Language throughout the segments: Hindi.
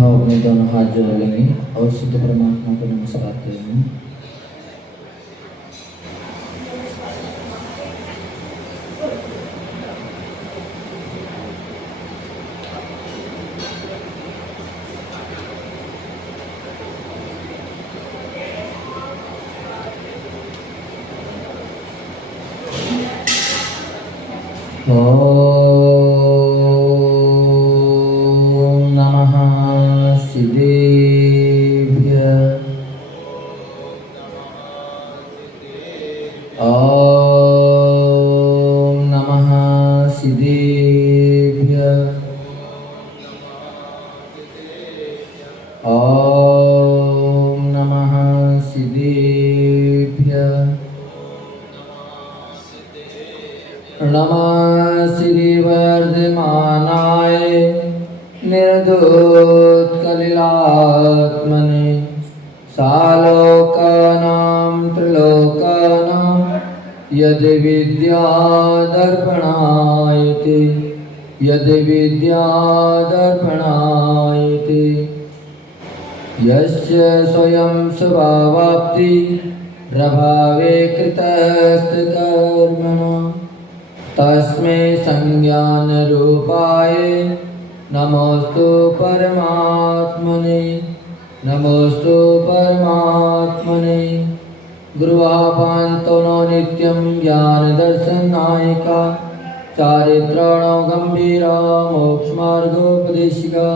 अपने दोनों हाथ जोड़ लेंगे और शुद्ध परमात्मा को नमस्कार करेंगे। ओम नमः सिद्धेभ्यः। ओम नमः सिद्धेभ्यः। ओम नमः सिद्धेभ्यः। नमः श्रीवर्धमानाय निर्धूतकलिलात्मने सालोकानां त्रिलोकानां यद्विद्यादर्पणायते यद्विद्यादर्पणायते यस्य स्वयं स्वभावाप्ति प्रभावे कृतस्तकर्मणा तस्मै संज्ञानरूपाय नमोस्तु परमात्मने नमोस्तु परमात्मने। गुरुवापान्तो नो नित्यं ज्ञानदर्शनायिका चारित्राणो गंभीरा मोक्षमार्गोपदेशिका।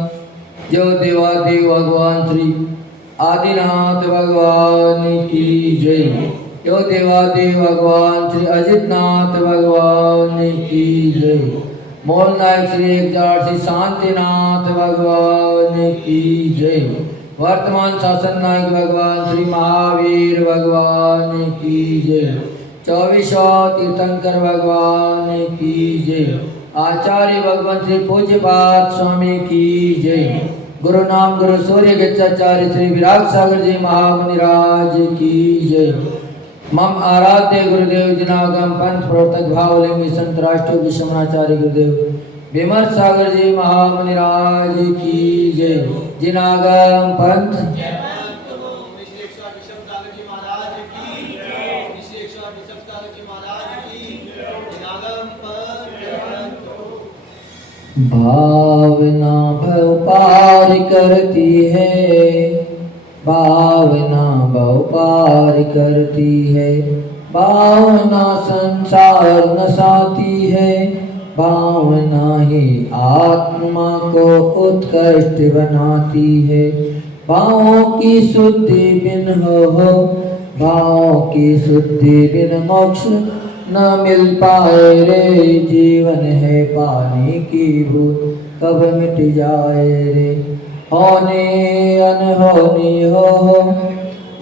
जो देवादेव भगवान श्री आदिनाथ भगवान की जय। यो देवादेव भगवान श्री अजितनाथ भगवान की जय। मोल नायक श्री एकजार श्री शांतिनाथ भगवान की जय। वर्तमान शासन नायक भगवान श्री महावीर भगवान की जय। 24 तीर्थंकर भगवान की जय। आचार्य भगवान श्री पूज्यपाद स्वामी की जय। गुरु नाम गुरु सूर्य गच्चाचार्य श्री विराग सागर जी महामुनिराज की जय। मम आराध्य गुरुदेव जिनागम पंथ प्रवर्तक भावलिंगी संत राष्ट्र विश्वनाचार्य गुरुदेव विमर सागर जी महामुनिराज की जय। जिनागम पंथ भावना भव पार करती है भावना भव पार करती है। भावना संसार नसाती है भावना ही आत्मा को उत्कृष्ट बनाती है। भावों की शुद्धि बिन हो भावों की शुद्धि बिन मोक्ष न मिल पाए रे। जीवन है पानी की बूंद कब मिट जाए रे। होनी अनहोनी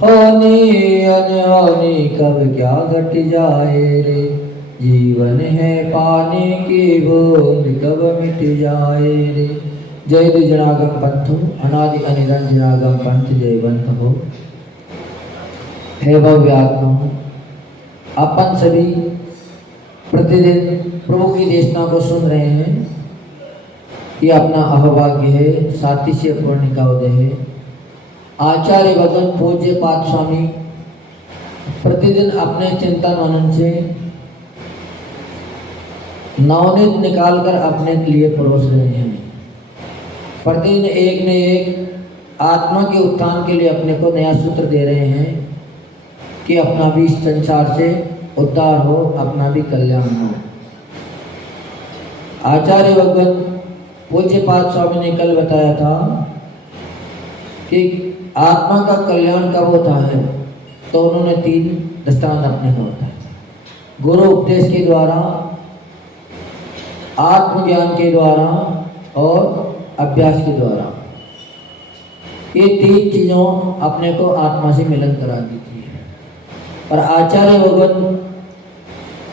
होनी अनहोनी कब क्या घट जाए रे। जीवन है पानी की बूंद कब मिट जाए रे। जय जनागम पंथ अनादि अनिरंजनागम पंथ जय बंथ हो। हे भव्य आत्मा, अपन सभी प्रतिदिन प्रभु की देशना को सुन रहे हैं। ये अपना अहोभाग्य है, सातिश्य पूर्ण का उदय है। आचार्य भगवान पूज्य पाद स्वामी प्रतिदिन अपने चिंतन मनन से नवनीत निकालकर अपने लिए परोस रहे हैं। प्रतिदिन एक न एक आत्मा के उत्थान के लिए अपने को नया सूत्र दे रहे हैं कि अपना भी इस संसार से उद्धार हो, अपना भी कल्याण हो। आचार्य भगवान पूज्य पाद स्वामी ने कल बताया था कि आत्मा का कल्याण कब होता है, तो उन्होंने 3 दृष्टांत अपने को बताया। गुरु उपदेश के द्वारा, आत्मज्ञान के द्वारा और अभ्यास के द्वारा। ये 3 चीज़ों अपने को आत्मा से मिलन करा देती है। और आचार्य भगवान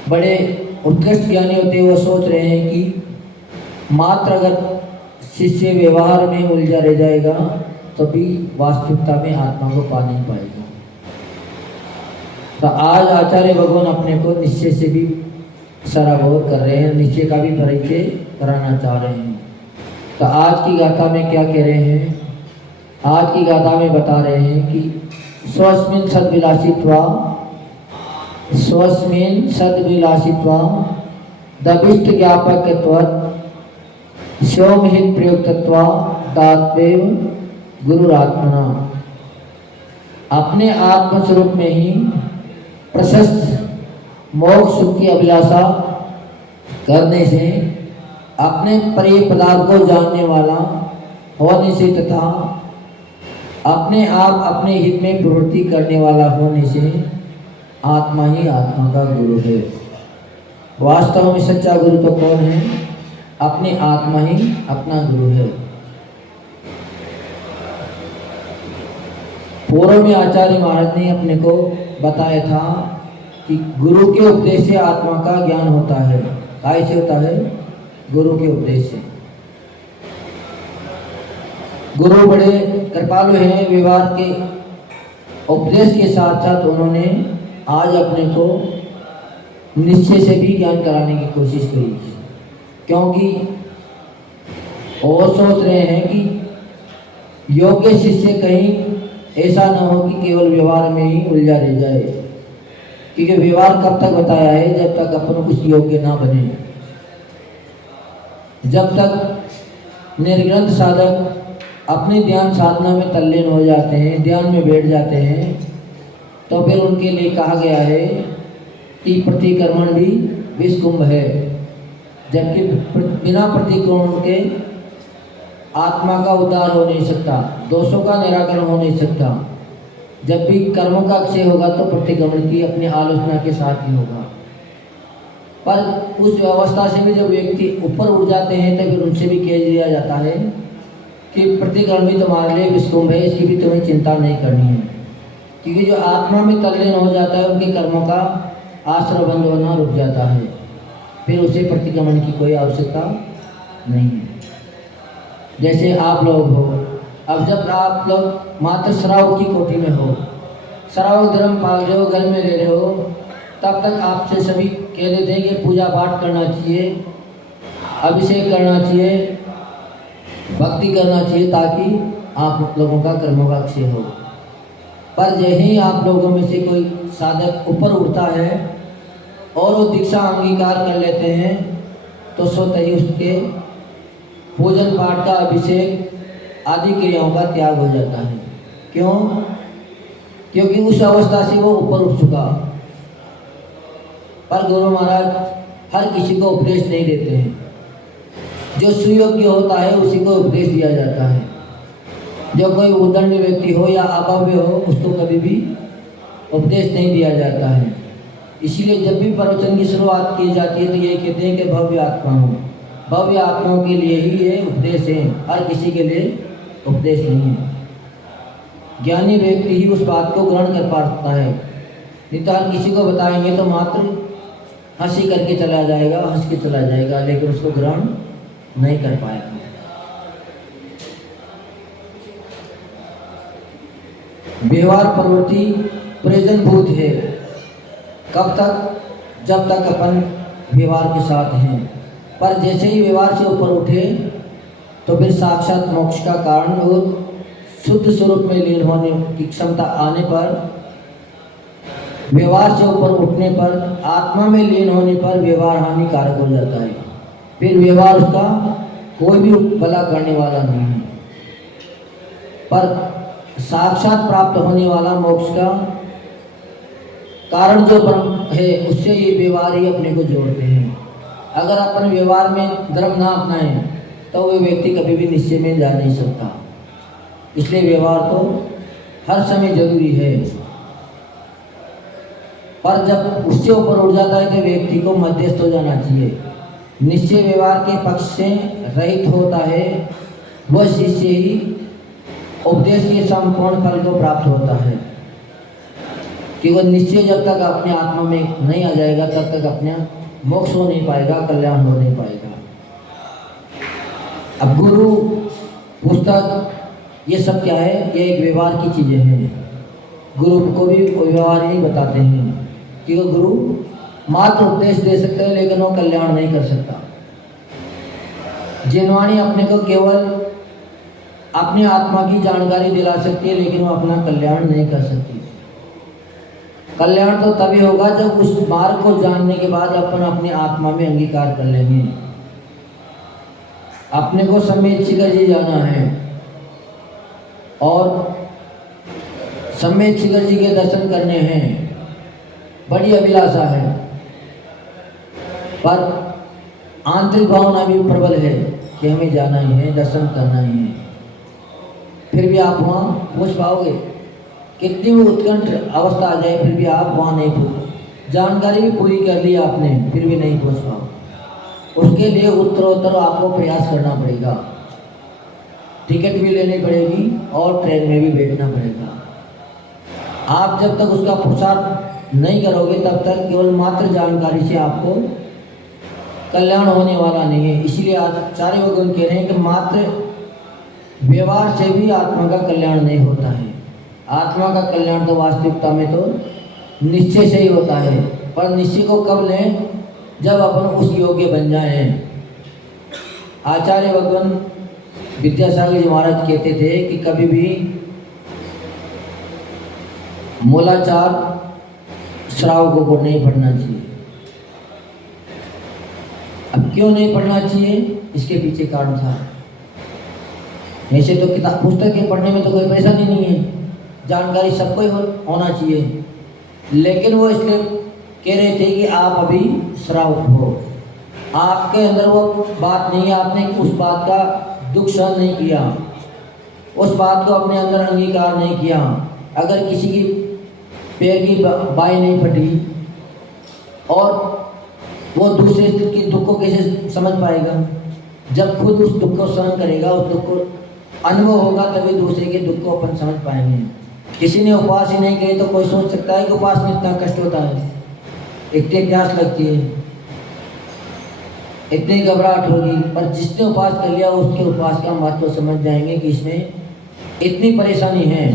बड़े उत्कृष्ट ज्ञानी होते हुए सोच रहे हैं कि मात्र अगर शिष्य व्यवहार में उलझा रह जाएगा तो भी वास्तविकता में आत्मा को पा नहीं पाएगा। तो आज आचार्य भगवान अपने को निश्चय से भी सराबोर कर रहे हैं, निश्चय का भी परिचय कराना चाह रहे हैं। तो आज की गाथा में क्या कह रहे हैं आज की गाथा में बता रहे हैं कि स्वस्मिन् सद्विलासित्वा स्वस्मिन् सद्विलासित्वा दभिष्ट ज्ञापकत्वात् स्योमहित प्रयुक्तत्वा दात्वेव गुरुरात्मना। अपने आत्मस्वरूप में ही प्रशस्त मोक्ष सुख की अभिलाषा करने से, अपने प्रिय पदार्थ को जानने वाला होने से तथा अपने आप अपने हित में प्रवृत्ति करने वाला होने से आत्मा ही आत्मा का गुरु है। वास्तव में सच्चा गुरु तो कौन है? अपने आत्मा ही अपना गुरु है। पूर्व में आचार्य महाराज ने अपने को बताया था कि गुरु के उपदेश से आत्मा का ज्ञान होता है। कैसे होता है? गुरु के उपदेश से। गुरु बड़े कृपालु हैं। व्यवहार के उपदेश के साथ साथ उन्होंने आज अपने को निश्चय से भी ज्ञान कराने की कोशिश करी, क्योंकि वो सोच रहे हैं कि योग्य शिष्य कहीं ऐसा न हो कि केवल व्यवहार में ही उलझा रह जाए, क्योंकि व्यवहार कब तक बताया है? जब तक अपन कुछ योग्य ना बने। जब तक निर्ग्रंथ साधक अपनी ध्यान साधना में तल्लीन हो जाते हैं, ध्यान में बैठ जाते हैं, तो फिर उनके लिए कहा गया है कि प्रतिक्रमण भी विषकुंभ है। जबकि बिना प्रतिक्रमण के आत्मा का उद्धार हो नहीं सकता, दोषों का निराकरण हो नहीं सकता। जब भी कर्मों का अक्षय होगा तो प्रतिक्रमण की अपनी आलोचना के साथ ही होगा। पर उस अवस्था से भी जब व्यक्ति ऊपर उठ जाते हैं तो फिर उनसे भी कह दिया जाता है कि प्रतिक्रमण भी तुम्हारे लिए विषकुंभ है, इसकी भी तुम्हें चिंता नहीं करनी है। क्योंकि जो आत्मा में तल्लीन हो जाता है उनके कर्मों का आश्रय बंद होना रुक जाता है, फिर उसे प्रतिक्रमण की कोई आवश्यकता नहीं है। जैसे आप लोग हो, अब जब आप लोग मात्र श्रावक की कोटि में हो, श्रावक धर्म पाल रहे हो, घर में रह रहे हो, तब तक आपसे सभी कह देते हैं कि पूजा पाठ करना चाहिए, अभिषेक करना चाहिए, भक्ति करना चाहिए, ताकि आप लोगों का कर्मों का अक्षय हो। पर जैसे ही आप लोगों में से कोई साधक ऊपर उठता है और वो दीक्षा अंगीकार कर लेते हैं तो स्वतः ही उसके पूजन पाठ का, अभिषेक आदि क्रियाओं का त्याग हो जाता है। क्यों? क्योंकि उस अवस्था से वो ऊपर उठ चुका। पर गुरु महाराज हर किसी को उपदेश नहीं देते हैं। जो सुयोग्य होता है उसी को उपदेश दिया जाता है। जो कोई उदंड व्यक्ति हो या अभव्य हो उसको कभी भी उपदेश नहीं दिया जाता है। इसीलिए जब भी प्रवचन की शुरुआत की जाती है तो यही कहते हैं कि भव्य आत्मा हो। भव्य आत्माओं के लिए ही ये उपदेश है, हर किसी के लिए उपदेश नहीं है। ज्ञानी व्यक्ति ही उस बात को ग्रहण कर पाता है, नहीं तो हर किसी को बताएंगे तो मात्र हंसी करके चला जाएगा, हंस के चला जाएगा, लेकिन उसको ग्रहण नहीं कर पाएगा। व्यवहार प्रवृत्ति प्रयोजनभूत है। कब तक? जब तक अपन व्यवहार के साथ हैं। पर जैसे ही व्यवहार से ऊपर उठे तो फिर साक्षात मोक्ष का कारण और शुद्ध स्वरूप में लीन होने की क्षमता आने पर, व्यवहार से ऊपर उठने पर, आत्मा में लीन होने पर व्यवहार हानिकारक हो जाता है। फिर व्यवहार उसका कोई भी भला करने वाला नहीं है। पर साक्षात प्राप्त होने वाला मोक्ष का कारण जो परम है उससे ये व्यवहार ही अपने को जोड़ते हैं। अगर अपन व्यवहार में धर्म ना अपनाएं तो वो व्यक्ति कभी भी निश्चय में जा नहीं सकता। इसलिए व्यवहार तो हर समय जरूरी है। पर जब उससे ऊपर उठ जाता है तो व्यक्ति को मध्यस्थ हो जाना चाहिए। निश्चय व्यवहार के पक्ष से रहित होता है, वह शिष्य ही उपदेश के संपूर्ण फल को प्राप्त होता है। कि वह निश्चय जब तक अपने आत्मा में नहीं आ जाएगा तब तक अपने मोक्ष हो नहीं पाएगा, कल्याण हो नहीं पाएगा। अब गुरु, पुस्तक, ये सब क्या है? ये एक व्यवहार की चीज़ें हैं। गुरु को भी व्यवहार ही बताते हैं कि वो गुरु मात्र उपदेश दे सकते हैं लेकिन वो कल्याण नहीं कर सकता। जिनवाणी अपने को केवल अपनी आत्मा की जानकारी दिला सकती है, लेकिन वो अपना कल्याण नहीं कर सकती। कल्याण तो तभी होगा जब उस मार्ग को जानने के बाद अपन अपनी आत्मा में अंगीकार कर लेंगे। अपने को सम्यक शिखर जी जाना है और सम्यक शिखर जी के दर्शन करने हैं, बड़ी अभिलाषा है, पर आंतरिक भावना भी प्रबल है कि हमें जाना ही है, दर्शन करना ही है। फिर भी आप वहाँ पहुँच पाओगे? कितनी भी उत्कंठ अवस्था आ जाए फिर भी आप वहाँ नहीं पहुँच, जानकारी भी पूरी कर ली आपने फिर भी नहीं पहुँच पाओ। उसके लिए उत्तरोत्तर आपको प्रयास करना पड़ेगा, टिकट भी लेनी पड़ेगी और ट्रेन में भी बैठना पड़ेगा। आप जब तक उसका पुरुषार्थ नहीं करोगे तब तक केवल मात्र जानकारी से आपको कल्याण होने वाला नहीं है। इसलिए आचार्य भगवान कह रहे हैं कि मात्र व्यवहार से भी आत्मा का कल्याण नहीं होता है। आत्मा का कल्याण तो वास्तविकता में तो निश्चय से ही होता है, पर निश्चय को कब लें? जब अपन उस योग्य बन जाएं। आचार्य भगवान विद्यासागर जी महाराज कहते थे कि कभी भी मूलाचार श्रावकों को नहीं पढ़ना चाहिए। अब क्यों नहीं पढ़ना चाहिए? इसके पीछे कारण था। ऐसे तो किताब पुस्तकें पढ़ने में तो कोई परेशानी नहीं है, जानकारी सबको ही होना चाहिए, लेकिन वो इसलिए कह रहे थे कि आप अभी श्रावक हो, आपके अंदर वो बात नहीं है, आपने उस बात का दुख सहन नहीं किया, उस बात को अपने अंदर अंगीकार नहीं किया। अगर किसी की पैर की बाई नहीं फटी और वो दूसरे के दुख को कैसे समझ पाएगा? जब खुद उस दुख को सहन करेगा, उस दुख को अनुभव होगा, तभी दूसरे के दुख को अपन समझ पाएंगे। किसी ने उपवास ही नहीं किए तो कोई सोच सकता है कि उपवास में इतना कष्ट होता है, इतनी प्यास लगती है, इतनी घबराहट होगी, पर जिसने उपवास कर लिया उसके उपवास का महत्व समझ जाएंगे कि इसमें इतनी परेशानी है।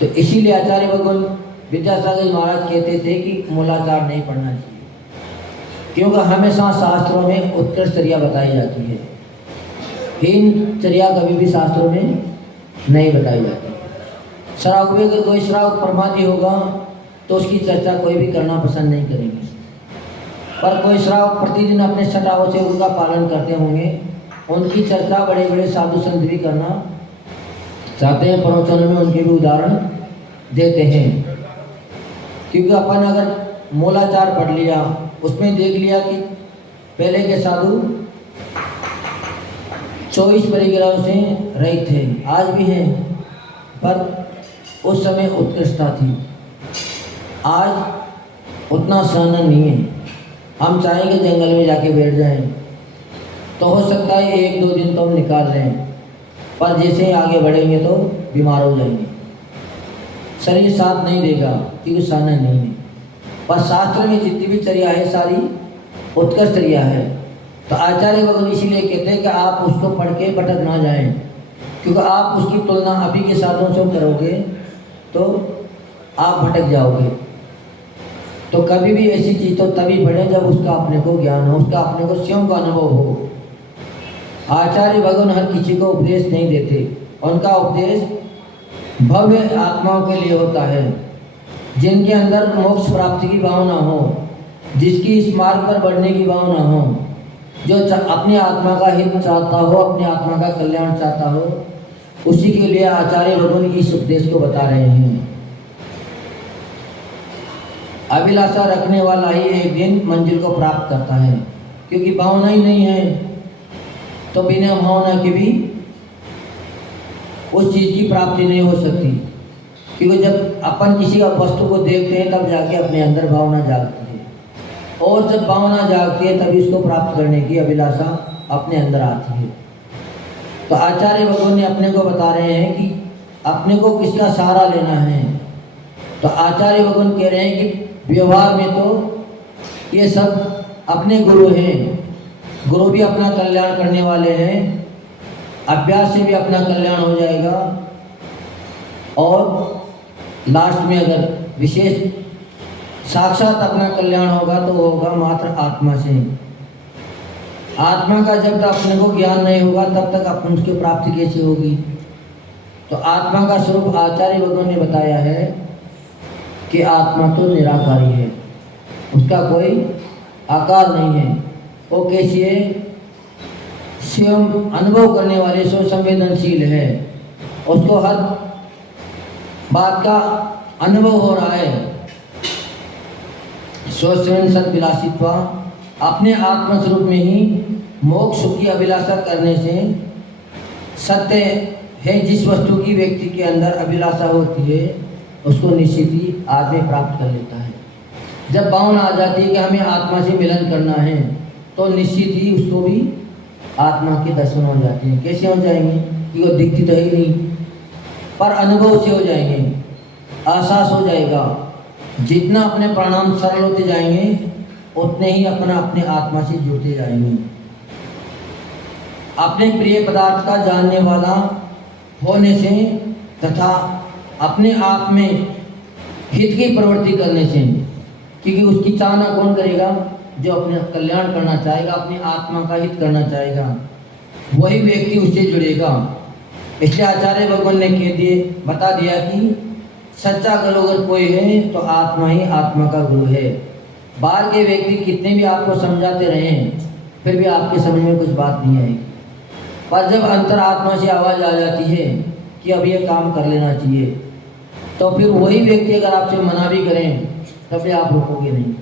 तो इसीलिए आचार्य भगवान विद्यासागर महाराज कहते थे कि मूलाचार नहीं पढ़ना चाहिए, क्योंकि हमेशा शास्त्रों में उत्कृष्ट चर्या बताई जाती है, हीन चर्या कभी भी शास्त्रों में नहीं बताई जाती। श्रावक में कोई श्रावक प्रमादी होगा तो उसकी चर्चा कोई भी करना पसंद नहीं करेंगे, पर कोई श्रावक प्रतिदिन अपने छटाओं से उनका पालन करते होंगे, उनकी चर्चा बड़े बड़े साधु संत भी करना चाहते हैं, प्रवचनों में उनके भी उदाहरण देते हैं। क्योंकि अपन अगर मूलाचार पढ़ लिया, उसमें देख लिया कि पहले के साधु 24 परिग्रहों से रहित थे, आज भी हैं, पर उस समय उत्कृष्टता थी, आज उतना सहन नहीं है। हम चाहेंगे जंगल में जाके बैठ जाएं तो हो सकता है 1-2 दिन तो हम निकाल लें, पर जैसे ही आगे बढ़ेंगे तो बीमार हो जाएंगे, शरीर साथ नहीं देगा क्योंकि सहन नहीं है। पर शास्त्र में जितनी भी चर्या है सारी उत्कृष्ट चर्या है। तो आचार्य भगवान इसीलिए कहते हैं कि आप उसको पढ़ के भटक ना जाएं, क्योंकि आप उसकी तुलना अभी के साधनों से करोगे तो आप भटक जाओगे। तो कभी भी ऐसी चीज़ तो तभी पढ़े जब उसका अपने को ज्ञान हो, उसका अपने को स्वयं का अनुभव हो। आचार्य भगवान हर किसी को उपदेश नहीं देते, उनका उपदेश भव्य आत्माओं के लिए होता है, जिनके अंदर मोक्ष प्राप्ति की भावना हो, जिसकी इस मार्ग पर बढ़ने की भावना हो, जो अपनी आत्मा का हित चाहता हो, अपनी आत्मा का कल्याण चाहता हो, उसी के लिए आचार्य भगवान इस उपदेश को बता रहे हैं। अभिलाषा रखने वाला ही एक दिन मंजिल को प्राप्त करता है, क्योंकि भावना ही नहीं है तो बिना भावना के भी उस चीज़ की प्राप्ति नहीं हो सकती। क्योंकि जब अपन किसी का वस्तु को देखते हैं तब जाके अपने अंदर भावना जागती है, और जब भावना जागती है तभी उसको प्राप्त करने की अभिलाषा अपने अंदर आती है। तो आचार्य भगवान ने अपने को बता रहे हैं कि अपने को किसका सहारा लेना है। तो आचार्य भगवान कह रहे हैं कि व्यवहार में तो ये सब अपने गुरु हैं, गुरु भी अपना कल्याण करने वाले हैं, अभ्यास से भी अपना कल्याण हो जाएगा, और लास्ट में अगर विशेष साक्षात अपना कल्याण होगा तो होगा मात्र आत्मा से। आत्मा का जब तक अपने को ज्ञान नहीं होगा तब तक अपन उसकी प्राप्ति कैसे होगी। तो आत्मा का स्वरूप आचार्य भगवान ने बताया है कि आत्मा तो निराकारी है, उसका कोई आकार नहीं है। वो कैसी है? स्वयं अनुभव करने वाले, स्व संवेदनशील है, उसको हर बात का अनुभव हो रहा है। स्वयं सद्विलासित्व, अपने आत्मस्वरूप में ही मोक्ष की अभिलाषा करने से सत्य है। जिस वस्तु की व्यक्ति के अंदर अभिलाषा होती है उसको निश्चित ही आदमी प्राप्त कर लेता है। जब भावना आ जाती है कि हमें आत्मा से मिलन करना है तो निश्चित ही उसको भी आत्मा के दर्शन हो जाते हैं। कैसे हो जाएंगे? कि वो दिखती तो ही नहीं, पर अनुभव से हो जाएंगे, एहसास हो जाएगा। जितना अपने प्राणायाम सरल होते जाएंगे उतने ही अपने आत्मा से जुड़ते जाएंगे। अपने प्रिय पदार्थ का जानने वाला होने से तथा अपने आप में हित की प्रवृत्ति करने से, क्योंकि उसकी चाहना कौन करेगा? जो अपने कल्याण करना चाहेगा, अपनी आत्मा का हित करना चाहेगा, वही व्यक्ति उससे जुड़ेगा। इसलिए आचार्य भगवान ने बता दिया कि सच्चा गुरु अगर कोई है तो आत्मा ही आत्मा का गुरु है। बाहर के व्यक्ति कितने भी आपको समझाते रहे फिर भी आपके समझ में कुछ बात नहीं आएगी। पर जब अंतर आत्मा से आवाज़ आ जाती है कि अब ये काम कर लेना चाहिए, तो फिर वही व्यक्ति अगर आपसे मना भी करें तब भी आप रुकोगे नहीं।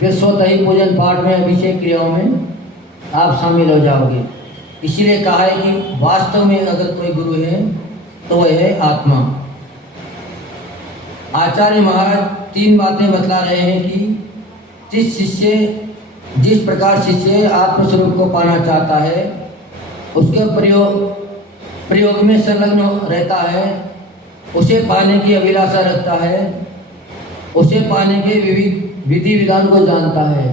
फिर स्वतः ही पूजन पाठ में, अभिषेक क्रियाओं में आप शामिल हो जाओगे। इसीलिए कहा है कि वास्तव में अगर कोई गुरु है तो वह है आत्मा। आचार्य महाराज 3 बातें बतला रहे हैं कि जिस प्रकार शिष्य आत्मस्वरूप को पाना चाहता है उसके प्रयोग में संलग्न रहता है, उसे पाने की अभिलाषा रखता है, उसे पाने के विधि विधान को जानता है,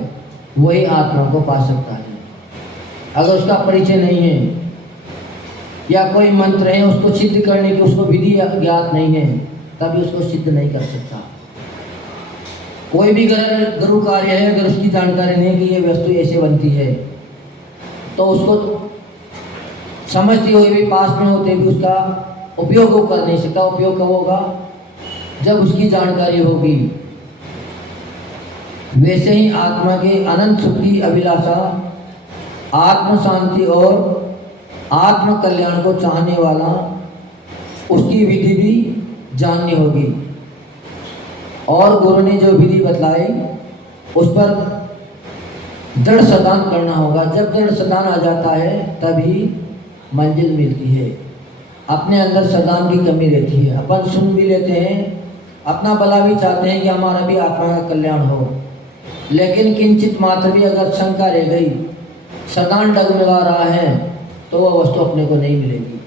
वही आत्मा को पा सकता है। अगर उसका परिचय नहीं है या कोई मंत्र है उसको सिद्ध करने की उसको विधि ज्ञात नहीं है तभी उसको सिद्ध नहीं कर सकता। कोई भी गुरु कार्य है अगर उसकी जानकारी नहीं कि ये वस्तु ऐसे बनती है तो उसको समझते हुए भी, पास में होते भी उसका उपयोग वो कर नहीं सकता। उपयोग कब होगा? जब उसकी जानकारी होगी। वैसे ही आत्मा के अनंत सुख की अभिलाषा, आत्म शांति और आत्म कल्याण को चाहने वाला उसकी विधि भी जाननी होगी। और गुरु ने जो विधि बतलाई उस पर दृढ़ शतान करना होगा। जब दृढ़ शतान आ जाता है तभी मंजिल मिलती है। अपने अंदर शतान की कमी रहती है। अपन सुन भी लेते हैं, अपना भला भी चाहते हैं कि हमारा भी आत्मा का कल्याण हो, लेकिन किंचित मात्र भी अगर शंका रह गई, शतान डगमगा रहा है तो वह वस्तु अपने को नहीं मिलेगी।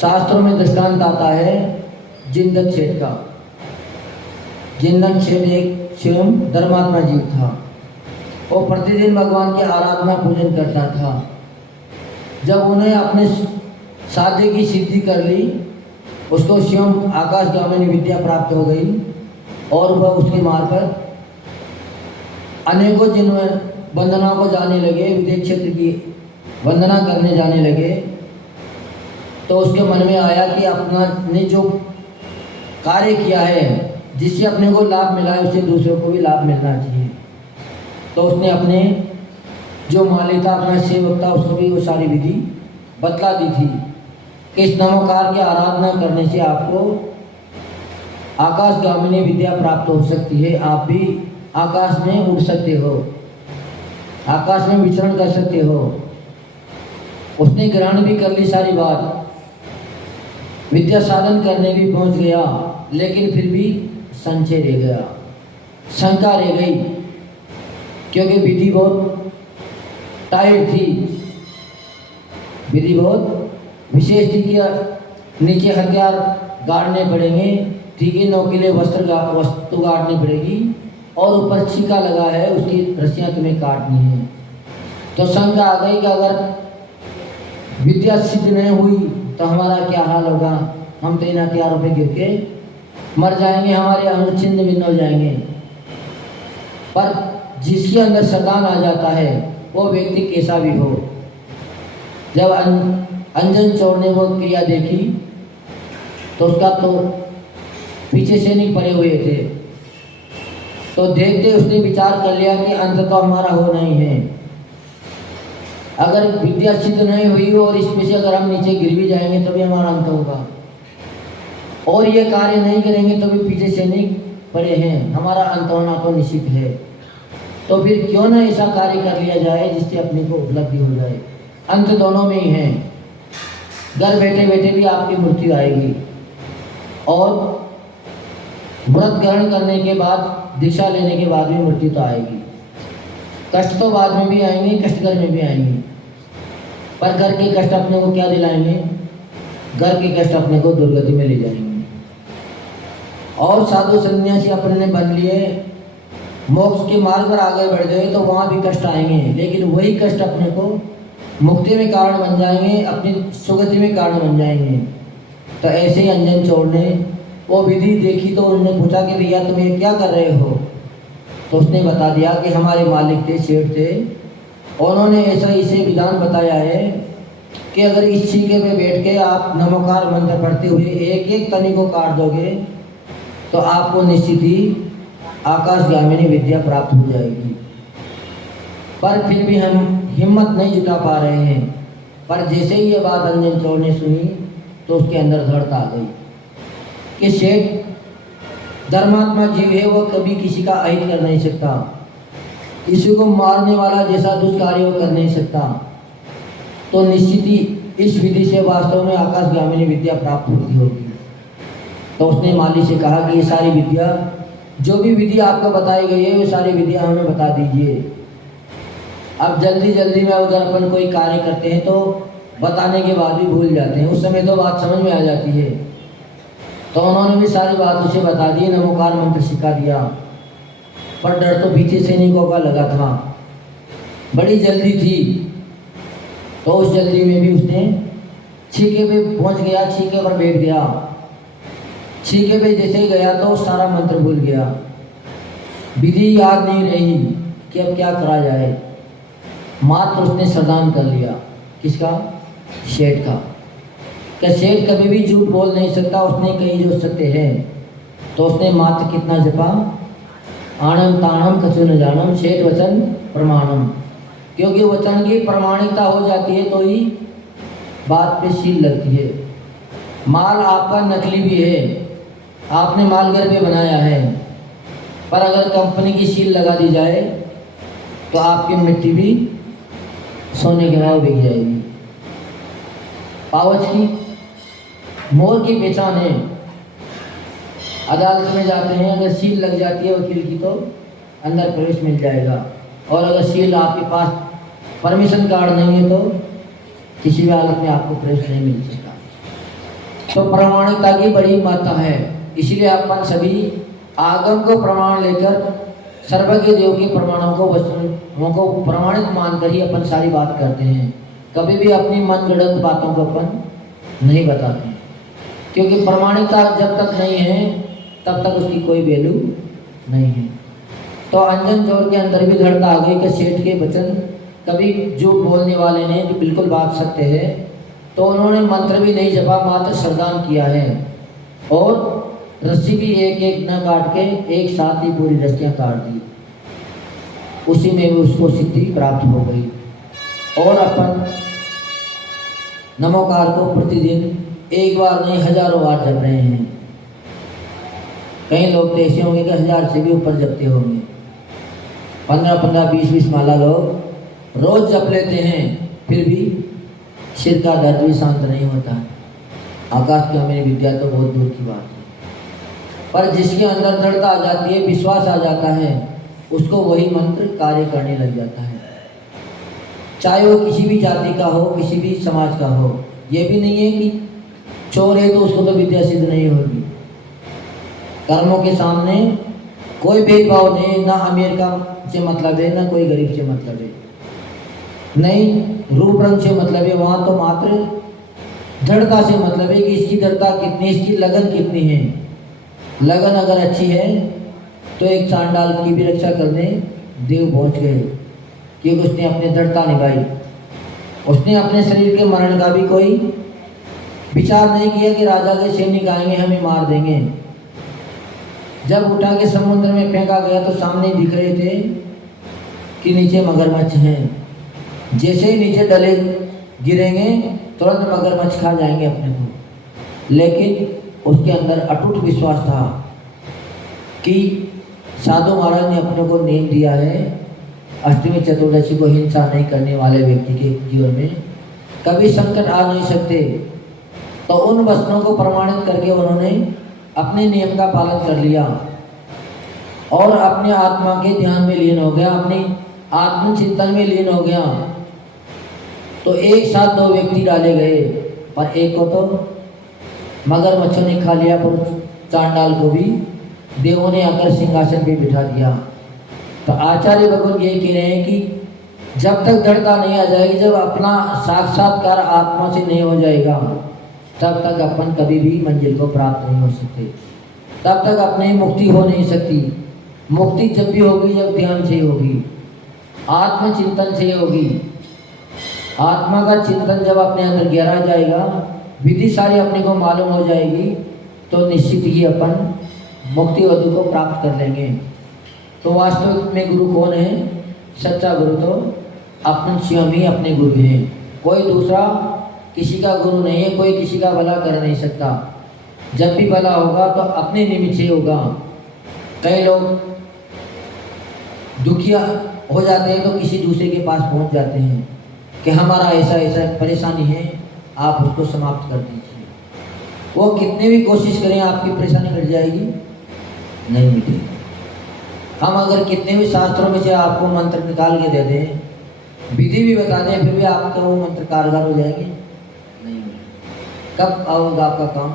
शास्त्रों में दृष्टांत आता है जिंदत सेठ का। जिंदत सेठ एक स्वयं धर्मात्मा जीव था। वो प्रतिदिन भगवान की आराधना पूजन करता था। जब उन्हें अपने साध्य की सिद्धि कर ली, उसको स्वयं आकाशगामिनी विद्या प्राप्त हो गई और वह उसके मार्फत अनेकों जिन वंदनाओं को जाने लगे, विदेश क्षेत्र की वंदना करने जाने लगे। तो उसके मन में आया कि अपना ने जो कार्य किया है, जिससे अपने को लाभ मिला है, उससे दूसरों को भी लाभ मिलना चाहिए। तो उसने अपने जो माली था, अपना सेवक था, उसको भी वो सारी विधि बतला दी थी कि इस नमोकार की आराधना करने से आपको आकाशगामिनी विद्या प्राप्त हो सकती है। आप भी आकाश में उड़ सकते हो, आकाश में विचरण कर सकते हो। उसने ग्रहण भी कर ली सारी बात, विद्या साधन करने भी पहुंच गया, लेकिन फिर भी संशय रह गया, शंका रह गई, क्योंकि विधि बहुत टाइट थी, विधि बहुत विशेष थी कि नीचे हथियार गाड़ने पड़ेंगे, ठीक है, नौकीले वस्तु गाड़नी पड़ेगी और ऊपर छीका लगा है, उसकी रस्सियाँ तुम्हें काटनी है। तो शंका आ गई कि अगर विद्या सिद्ध नहीं हुई तो हमारा क्या हाल होगा, हम तो इन हथियारों पे गिर के मर जाएंगे, हमारे अंग छिन्न भिन्न हो जाएंगे। पर जिसके अंदर शतान आ जाता है वो व्यक्ति कैसा भी हो। जब अंजन चोर ने वो क्रिया देखी तो उसका तो पीछे सैनिक पड़े हुए थे, तो देखते उसने विचार कर लिया कि अंत तो हमारा होना ही है। अगर विद्या सिद्ध नहीं हुई और इसमें से अगर हम नीचे गिर भी जाएंगे तो भी हमारा अंत होगा, और ये कार्य नहीं करेंगे तो भी पीछे सैनिक पड़े हैं, हमारा अंत होना तो निश्चित है। तो फिर क्यों ना ऐसा कार्य कर लिया जाए जिससे अपने को उपलब्धि हो जाए। अंत दोनों में ही है, घर बैठे बैठे भी आपकी मृत्यु आएगी, और व्रत ग्रहण करने के बाद, दीक्षा लेने के बाद भी मृत्यु तो आएगी। कष्ट तो बाद में भी आएंगे, कष्ट घर में भी आएंगे, पर घर के कष्ट अपने को क्या दिलाएंगे? घर के कष्ट अपने को दुर्गति में ले जाएंगे। और साधु सन्यासी अपने ने बन लिए, मोक्ष के मार्ग पर आगे बढ़ गए तो वहाँ भी कष्ट आएंगे, लेकिन वही कष्ट अपने को मुक्ति में कारण बन जाएंगे, अपनी सुगति में कारण बन जाएंगे। तो ऐसे ही अंजन चोर ने वो विधि देखी तो उन्होंने पूछा कि भैया तुम ये क्या कर रहे हो? तो उसने बता दिया कि हमारे मालिक थे, सेठ थे, उन्होंने ऐसा इसे विधान बताया है कि अगर इस छीके पे बैठ के आप नमोकार मंत्र पढ़ते हुए एक एक तनी को काट दोगे तो आपको निश्चित ही आकाशगामिनी विद्या प्राप्त हो जाएगी। पर फिर भी हम हिम्मत नहीं जुटा पा रहे हैं। पर जैसे ही ये बात अंजन चोर ने सुनी तो उसके अंदर दृढ़ता आ गई कि सेठ धर्मात्मा जीव है, वो कभी किसी का अहित कर नहीं सकता, किसी को मारने वाला जैसा दुष्कार्य वो कर नहीं सकता। तो निश्चित ही इस विधि से वास्तव में आकाशगामिनी विद्या प्राप्त होती होगी। तो उसने माली से कहा कि ये सारी विद्या, जो भी विधि आपको बताई गई है वो सारी विद्या हमें बता दीजिए। अब जल्दी जल्दी में उधर अपन कोई कार्य करते हैं तो बताने के बाद भी भूल जाते हैं, उस समय तो बात समझ में आ जाती है। तो उन्होंने भी सारी बात उसे बता दी, नमोकार मंत्र सिखा दिया। पर डर तो पीछे सैनिकों का लगा था, बड़ी जल्दी थी, तो उस जल्दी में भी उसने छीके पे पहुंच गया, छीके पर बैठ गया। छीके पे जैसे ही गया तो सारा मंत्र भूल गया, विधि याद नहीं रही कि अब क्या करा जाए। मात्र उसने श्रद्धान कर लिया, किसका? सेठ का। क्या सेठ कभी भी झूठ बोल नहीं सकता, उसने कई जो सत्य है। तो उसने मात्र कितना जपा? आनम तानम कछु न जानम सेठ वचन प्रमाणम। क्योंकि वचन की प्रमाणिकता हो जाती है तो ही बात पे सील लगती है। माल आपका नकली भी है, आपने माल घर पे बनाया है, पर अगर कंपनी की सील लगा दी जाए तो आपकी मिट्टी भी सोने के भाव बिक जाएगी। पावच की मोर की पहचान है। अदालत में जाते हैं, अगर सील लग जाती है वकील की तो अंदर प्रवेश मिल जाएगा, और अगर सील आपके पास परमिशन कार्ड नहीं है तो किसी भी हालत में आपको प्रवेश नहीं मिल सकता। तो प्रमाणिकता की बड़ी महत्ता है, इसलिए अपन सभी आगम को प्रमाण लेकर सर्वज्ञ देव के प्रमाणों को वचनों को प्रमाणित मानकर ही अपन सारी बात करते हैं। कभी भी अपनी मन गढ़ंत बातों को अपन नहीं बताते, क्योंकि प्रमाणिकता जब तक नहीं है तब तक उसकी कोई वैल्यू नहीं है। तो अंजन चोर के अंदर भी दृढ़ता आ गई कि सेठ के वचन कभी झूठ बोलने वाले ने जो बिल्कुल बात सत्य है। तो उन्होंने मंत्र भी नहीं जपा, मात्र श्रद्धान किया है, और रस्सी भी एक एक न काट के एक साथ ही पूरी रस्सियाँ काट दी। उसी में भी उसको सिद्धि प्राप्त हो गई। और अपन नमोकार को प्रतिदिन एक बार नहीं हजारों बार जप रहे हैं। कई लोग तो ऐसे होंगे कि 1000 से भी ऊपर जपते होंगे। 15-15, 20-20 माला लोग रोज जप लेते हैं, फिर भी सिर का दर्द भी शांत नहीं होता। आकाशगामिनी विद्या तो बहुत दूर की बात है, पर जिसके अंदर दृढ़ता आ जाती है, विश्वास आ जाता है, उसको वही मंत्र कार्य करने लग जाता है। चाहे वो किसी भी जाति का हो, किसी भी समाज का हो। ये भी नहीं है कि चोर है तो उसको तो विद्या सिद्ध नहीं होगी। कर्मों के सामने कोई भेदभाव नहीं, ना अमीर का से मतलब है, ना कोई गरीब से मतलब है, नहीं रूप रंग से मतलब है। वहाँ तो मात्र दृढ़ता से मतलब है कि इसकी दृढ़ता कितनी, इसकी लगन कितनी है। लगन अगर अच्छी है तो एक चांडाल की भी रक्षा करने देव पहुँच गए क्योंकि उसने अपनी दृढ़ता निभाई। उसने अपने शरीर के मरण का भी कोई विचार नहीं किया कि राजा के सैनिक आएंगे हमें मार देंगे। जब उठा के समुद्र में फेंका गया तो सामने दिख रहे थे कि नीचे मगरमच्छ हैं। जैसे ही नीचे डले गिरेंगे तुरंत मगरमच्छ खा जाएंगे अपने को। लेकिन उसके अंदर अटूट विश्वास था कि साधु महाराज ने अपने को नेम दिया है अष्टमी चतुर्दशी को हिंसा नहीं करने वाले व्यक्ति के जीवन में कभी संकट आ नहीं सकते। तो उन वचनों को प्रमाणित करके उन्होंने अपने नियम का पालन कर लिया और अपने आत्मा के ध्यान में लीन हो गया, अपनी आत्मचिंतन में लीन हो गया। तो एक साथ दो व्यक्ति डाले गए, पर एक को तो मगरमच्छों ने खा लिया, पर चांडाल को भी देवों ने आकर सिंहासन पे बिठा दिया। तो आचार्य भगवान ये कह रहे हैं कि जब तक दृढ़ता नहीं आ जाएगी, जब अपना साक्षात्कार आत्मा से नहीं हो जाएगा, तब तक अपन कभी भी मंजिल को प्राप्त नहीं हो सकते, तब तक अपनी मुक्ति हो नहीं सकती। मुक्ति जब भी होगी जब ध्यान से होगी, आत्मचिंतन से होगी। आत्मा का चिंतन जब अपने अंदर गहरा जाएगा, विधि सारी अपने को मालूम हो जाएगी, तो निश्चित ही अपन मुक्ति वधु को प्राप्त कर लेंगे। तो वास्तव में गुरु कौन है? सच्चा गुरु तो अपन स्वयं ही अपने गुरु हैं। कोई दूसरा किसी का गुरु नहीं है, कोई किसी का भला कर नहीं सकता। जब भी भला होगा तो अपने निमित्त से होगा। कई लोग दुखिया हो जाते हैं तो किसी दूसरे के पास पहुंच जाते हैं कि हमारा ऐसा ऐसा परेशानी है, आप उसको समाप्त कर दीजिए। वो कितने भी कोशिश करें आपकी परेशानी मिट जाएगी? नहीं मिटेगी। हम अगर कितने भी शास्त्रों में से आपको मंत्र निकाल के दे दें, विधि भी बता दें, फिर भी आपका वो मंत्र कारगर हो जाएंगे? नहीं। कब होगा आपका काम?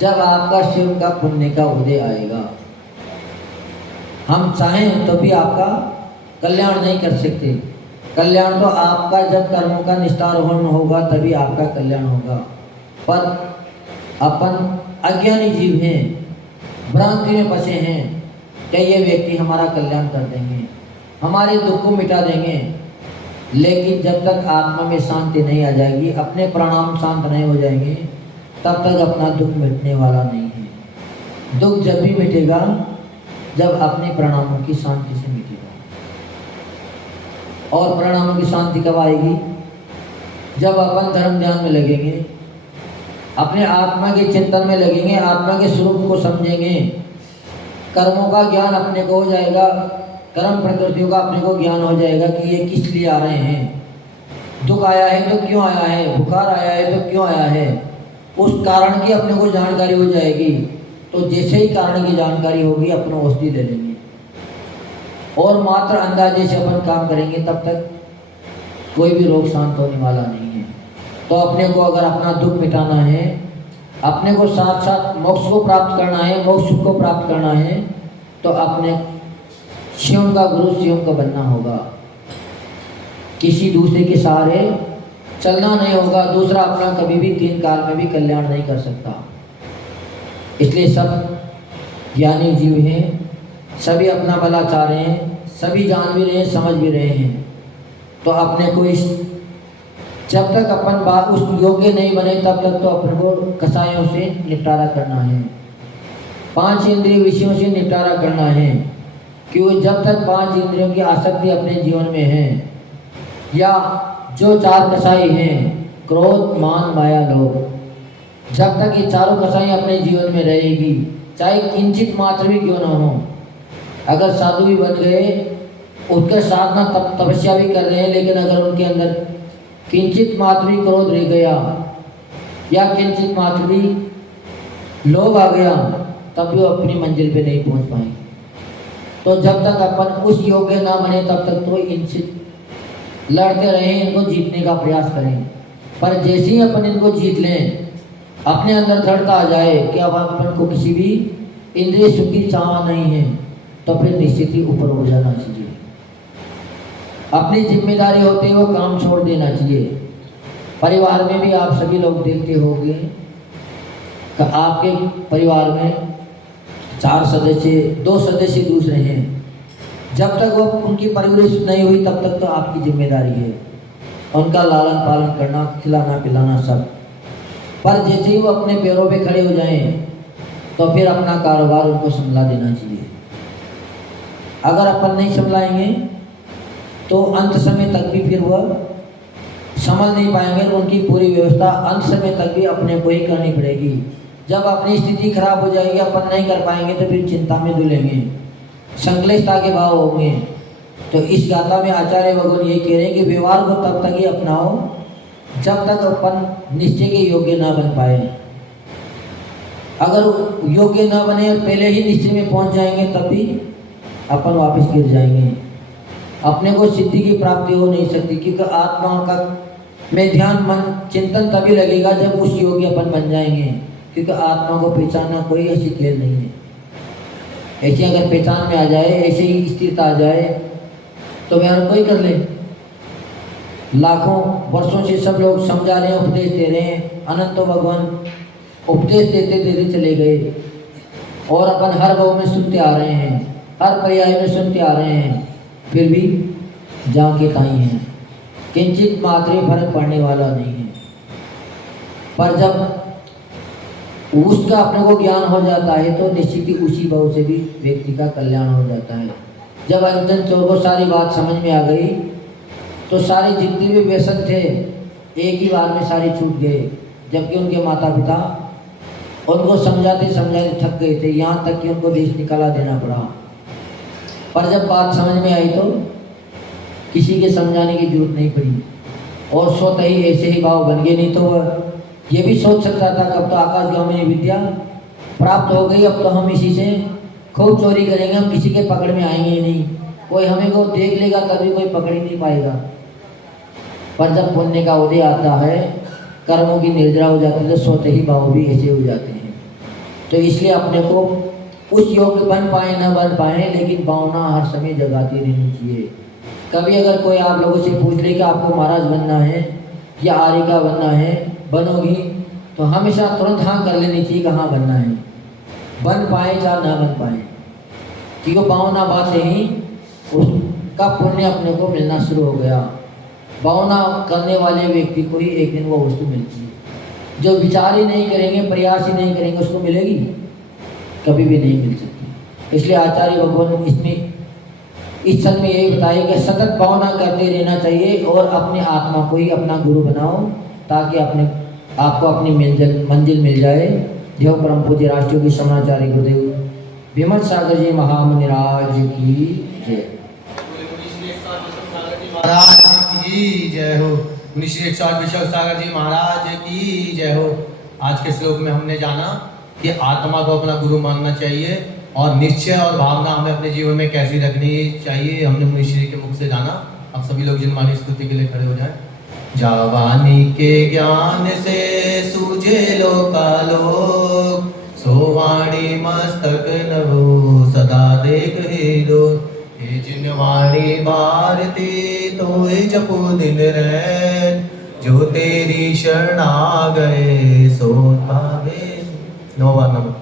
जब आपका शिव का पुण्य का उदय आएगा। हम चाहें तो भी आपका कल्याण नहीं कर सकते। कल्याण तो आपका जब कर्मों का निस्तारण होगा तभी आपका कल्याण होगा। पर अपन अज्ञानी जीव हैं, भ्रांति में फंसे हैं कि ये व्यक्ति हमारा कल्याण कर देंगे, हमारे दुख को मिटा देंगे। लेकिन जब तक आत्मा में शांति नहीं आ जाएगी, अपने प्राणाम शांत नहीं हो जाएंगे, तब तक अपना दुख मिटने वाला नहीं है। दुख जब भी मिटेगा जब अपने प्राणामों की शांति से मिटेगा। और प्राणामों की शांति कब आएगी? जब अपन धर्म ध्यान में लगेंगे, अपने आत्मा के चिंतन में लगेंगे, आत्मा के स्वरूप को समझेंगे, कर्मों का ज्ञान अपने को हो जाएगा, कर्म प्रकृतियों का अपने को ज्ञान हो जाएगा कि ये किस लिए आ रहे हैं। दुख आया है तो क्यों आया है, बुखार आया है तो क्यों आया है, उस कारण की अपने को जानकारी हो जाएगी। तो जैसे ही कारण की जानकारी होगी अपन औषधि ले लेंगे और मात्र अंदाजे से अपन काम करेंगे, तब तक कोई भी रोग शांत होने वाला नहीं है। तो अपने को अगर अपना दुख मिटाना है, अपने को साथ साथ मोक्ष को प्राप्त करना है, मोक्ष को प्राप्त करना है, तो अपने शिव का गुरु शिव का बनना होगा। किसी दूसरे के सहारे चलना नहीं होगा। दूसरा अपना कभी भी तीन काल में भी कल्याण नहीं कर सकता। इसलिए सब ज्ञानी जीव हैं, सभी अपना भला चाह रहे हैं, सभी जान भी रहे हैं, समझ भी रहे हैं। तो अपने को इस जब तक अपन बात उस योग्य नहीं बने तब तक तो अपने को कसायों से निपटारा करना है, 5 इंद्रिय विषयों से निपटारा करना है। क्योंकि जब तक 5 इंद्रियों की आसक्ति अपने जीवन में है, या जो 4 कसाई हैं, क्रोध मान माया लोभ, जब तक ये चारों कसाई अपने जीवन में रहेगी, चाहे किंचित मात्र भी क्यों ना हो। अगर साधु भी बन गए, उनके साधना तपस्या भी कर रहे हैं, लेकिन अगर उनके अंदर किंचित मात्र भी क्रोध रह गया या किंचित मात्र भी लोभ आ गया, तब भी वो अपनी मंजिल पे नहीं पहुंच पाएंगे। तो जब तक अपन उस योग्य ना बने तब तक तो इनसे लड़ते रहें, इनको जीतने का प्रयास करें। पर जैसे ही अपन इनको जीत लें, अपने अंदर दृढ़ता आ जाए कि अब अपन को किसी भी इंद्रिय सुख की चाह नहीं है, तो फिर निश्चित ही ऊपर हो जाना चाहिए। अपनी जिम्मेदारी होते ही वो काम छोड़ देना चाहिए। परिवार में भी आप सभी लोग देखते होंगे कि आपके परिवार में 4 सदस्य, 2 सदस्य दूसरे हैं, जब तक वो उनकी परवरिश नहीं हुई तब तक तो आपकी जिम्मेदारी है उनका लालन पालन करना, खिलाना पिलाना सब। पर जैसे ही वो अपने पैरों पे खड़े हो जाएं तो फिर अपना कारोबार उनको संभला देना चाहिए। अगर अपन नहीं संभलाएंगे तो अंत समय तक भी फिर वह संभल नहीं पाएंगे। उनकी पूरी व्यवस्था अंत समय तक भी अपने को ही करनी पड़ेगी। जब अपनी स्थिति खराब हो जाएगी, अपन नहीं कर पाएंगे तो फिर चिंता में धुलेंगे, संक्लिष्टता के भाव होंगे। तो इस गाथा में आचार्य भगवान यही कह रहे हैं कि व्यवहार को तब तक ही अपनाओ जब तक अपन निश्चय के योग्य ना बन पाए। अगर योग्य ना बने और पहले ही निश्चय में पहुंच जाएंगे तब भी अपन वापस गिर जाएंगे। अपने को सिद्धि की प्राप्ति हो नहीं सकती, क्योंकि आत्मा का में ध्यान मन चिंतन तभी लगेगा जब उस योग्य अपन बन जाएंगे। क्योंकि आत्मा को पहचानना कोई ऐसी खेल नहीं है। ऐसे अगर पहचान में आ जाए, ऐसे ही स्थिरता आ जाए तो वह हर कोई कर ले। लाखों वर्षों से सब लोग समझा रहे हैं, उपदेश दे रहे हैं, अनंतो भगवान उपदेश देते देते चले गए और अपन हर भाव में सुनते आ रहे हैं, हर पर्याय में सुनते आ रहे हैं, फिर भी जहाँ के ताई हैं, किंचित मात्र फर्क पड़ने वाला नहीं है। पर जब उसका अपने को ज्ञान हो जाता है तो निश्चित ही उसी भाव से भी व्यक्ति का कल्याण हो जाता है। जब अंजन चोर को सारी बात समझ में आ गई तो सारे जितने भी व्यसन थे एक ही बार में सारे छूट गए। जबकि उनके माता पिता उनको समझाते समझाते थक गए थे, यहाँ तक कि उनको देश निकाला देना पड़ा। पर जब बात समझ में आई तो किसी के समझाने की जरूरत नहीं पड़ी और स्वतः ही ऐसे ही भाव बन गए। नहीं तो वह ये भी सोच सकता था कब तो आकाशगामी विद्या प्राप्त हो गई, अब तो हम इसी से खूब चोरी करेंगे, हम किसी के पकड़ में आएंगे ही नहीं, कोई हमें को देख लेगा तभी कोई पकड़ ही नहीं पाएगा। पर जब पुण्य का उदय आता है, कर्मों की निर्जरा हो जाती है तो स्वतः ही भाव भी ऐसे हो जाते हैं। तो इसलिए अपने को उस योग्य बन पाए न बन पाए, लेकिन भावना हर समय जगाती रहनी चाहिए। कभी अगर कोई आप लोगों से पूछ ले कि आपको महाराज बनना है या आर्यिका बनना है, बनोगी, तो हमेशा तुरंत हाँ कर लेनी चाहिए कि हाँ बनना है, बन पाए चाहे ना बन पाए। क्योंकि भावना बातें ही उसका पुण्य अपने को मिलना शुरू हो गया। भावना करने वाले व्यक्ति को ही एक दिन वो वस्तु मिलती है। जो विचार ही नहीं करेंगे, प्रयास ही नहीं करेंगे, उसको मिलेगी? कभी भी नहीं मिल सकती। इसलिए आचार्य भगवान इसमें इस छंद में यही बताया कि सतत भावना करते रहना चाहिए और अपने आत्मा को ही अपना गुरु बनाओ ताकि आपको अपनी मंजिल मिल जाए। देव परम पूज्य राष्ट्रीय की समाचार्य गुरुदेव विमल सागर जी महामुनिराज की जय। महाराज की जय हो। मुनि श्री 108 विश्व सागर जी महाराज की जय हो। आज के श्लोक में हमने जाना कि आत्मा को अपना गुरु मानना चाहिए और निश्चय और भावना हमें अपने जीवन में कैसी रखनी चाहिए, हमने मुनि श्री के मुख से जाना। अब सभी लोग जिनवाणी स्तुति के लिए खड़े हो जाएं। जावानी के ज्ञान से सूझे लोकालोक, सोवाणी मस्तक नभो सदा देख ही दो। हे जिनवाणी भारती तो जपो दिन रैन, जो तेरी शरण आ गए सो पावे। नौ बार नमः।